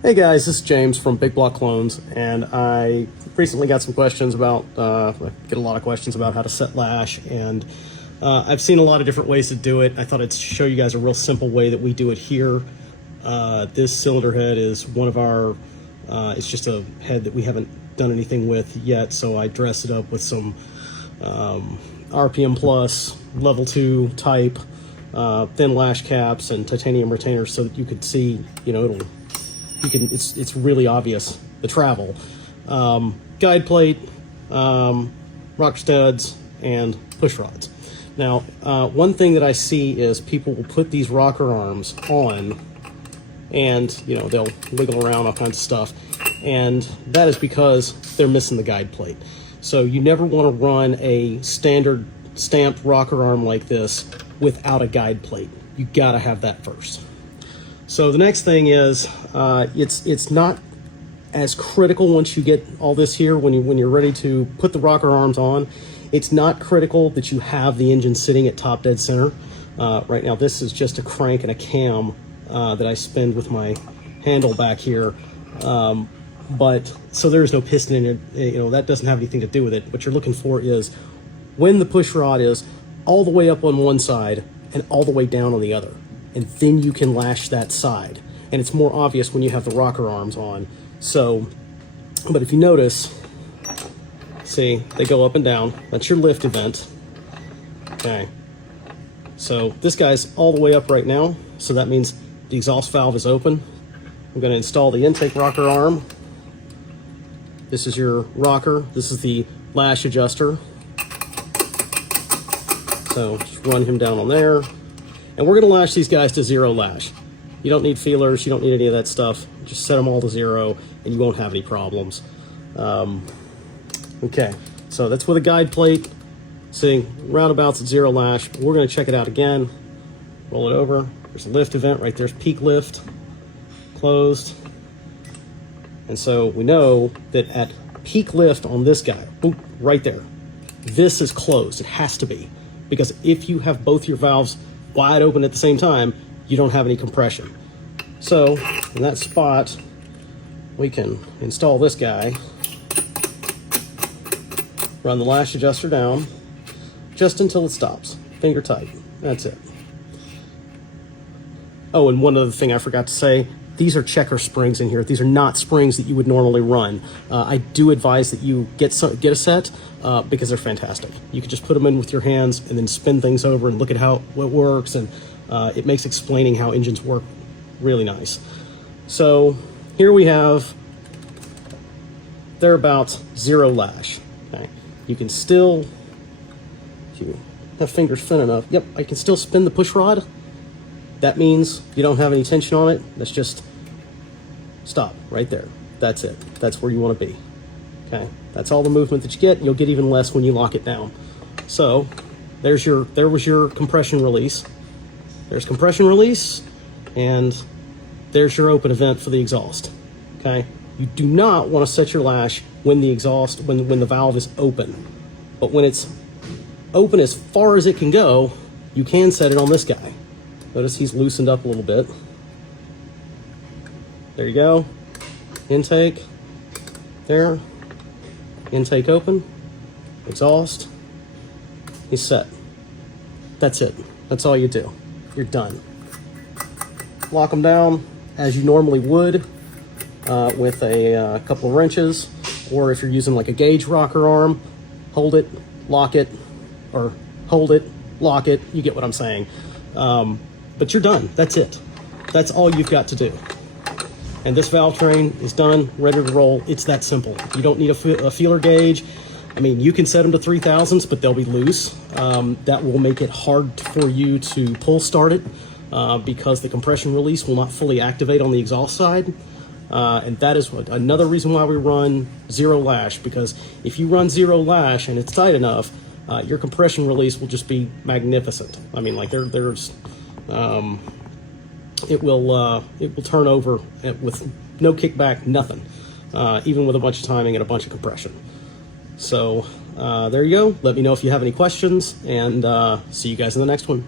Hey guys, this is James from Big Block Clones, and I recently got some questions about, I get a lot of questions about how to set Lash, and I've seen a lot of different ways to do it. I thought I'd show you guys a real simple way that we do it here. This cylinder head is one of our, it's just a head that we haven't done anything with yet, so I dressed it up with some RPM Plus, level 2 type, thin lash caps and titanium retainers so that you could see, you know, it's really obvious, the travel. Guide plate, rocker studs, and push rods. Now, one thing that I see is people will put these rocker arms on and, you know, they'll wiggle around all kinds of stuff. And that is because they're missing the guide plate. So you never want to run a standard stamped rocker arm like this without a guide plate. You gotta have that first. So the next thing is, it's not as critical once you get all this here, when you're ready to put the rocker arms on. It's not critical that you have the engine sitting at top dead center. Right now this is just a crank and a cam that I spin with my handle back here. But so there's no piston in it, you know, that doesn't have anything to do with it. What you're looking for is when the push rod is all the way up on one side and all the way down on the other. And then you can lash that side. And it's more obvious when you have the rocker arms on. So, but if you notice, see, they go up and down. That's your lift event. Okay. So this guy's all the way up right now. So that means the exhaust valve is open. I'm going to install the intake rocker arm. This is your rocker. This is the lash adjuster. So just run him down on there. And we're going to lash these guys to 0 lash. You don't need feelers, you don't need any of that stuff. Just set them all to 0 and you won't have any problems. Okay, so that's with a guide plate. See, roundabouts at 0 lash. We're going to check it out again. Roll it over. There's a lift event right there's peak lift. Closed. And so we know that at peak lift on this guy, boop, right there, this is closed. It has to be. Because if you have both your valves wide open at the same time, you don't have any compression. So in that spot, we can install this guy, run the lash adjuster down just until it stops, finger tight. That's it. Oh, and one other thing I forgot to say, these are checker springs in here. These are not springs that you would normally run. I do advise that you get a set because they're fantastic. You can just put them in with your hands and then spin things over and look at how it works, and it makes explaining how engines work really nice. So here we have, they're about 0 lash. Okay. You can still, if you have fingers thin enough, yep, I can still spin the push rod. That means you don't have any tension on it. That's just stop right there. That's it. That's where you want to be. Okay, that's all the movement that you get. You'll get even less when you lock it down. So there was your compression release. There's compression release, and there's your open event for the exhaust. Okay, you do not want to set your lash when the exhaust, when the valve is open. But when it's open as far as it can go, you can set it on this guy. Notice he's loosened up a little bit. There you go. Intake. There. Intake open. Exhaust. He's set. That's it. That's all you do. You're done. Lock them down as you normally would with a couple of wrenches, or if you're using like a gauge rocker arm, hold it, lock it, or hold it, lock it. You get what I'm saying. But you're done. That's it. That's all you've got to do. And this valve train is done, ready to roll. It's that simple. You don't need a feeler gauge. I mean, you can set them to 3000s, but they'll be loose. That will make it hard for you to pull start it because the compression release will not fully activate on the exhaust side. And that is another reason why we run 0 lash, because if you run 0 lash and it's tight enough, your compression release will just be magnificent. I mean, like it will turn over with no kickback, nothing, even with a bunch of timing and a bunch of compression. So there you go. Let me know if you have any questions, and see you guys in the next one.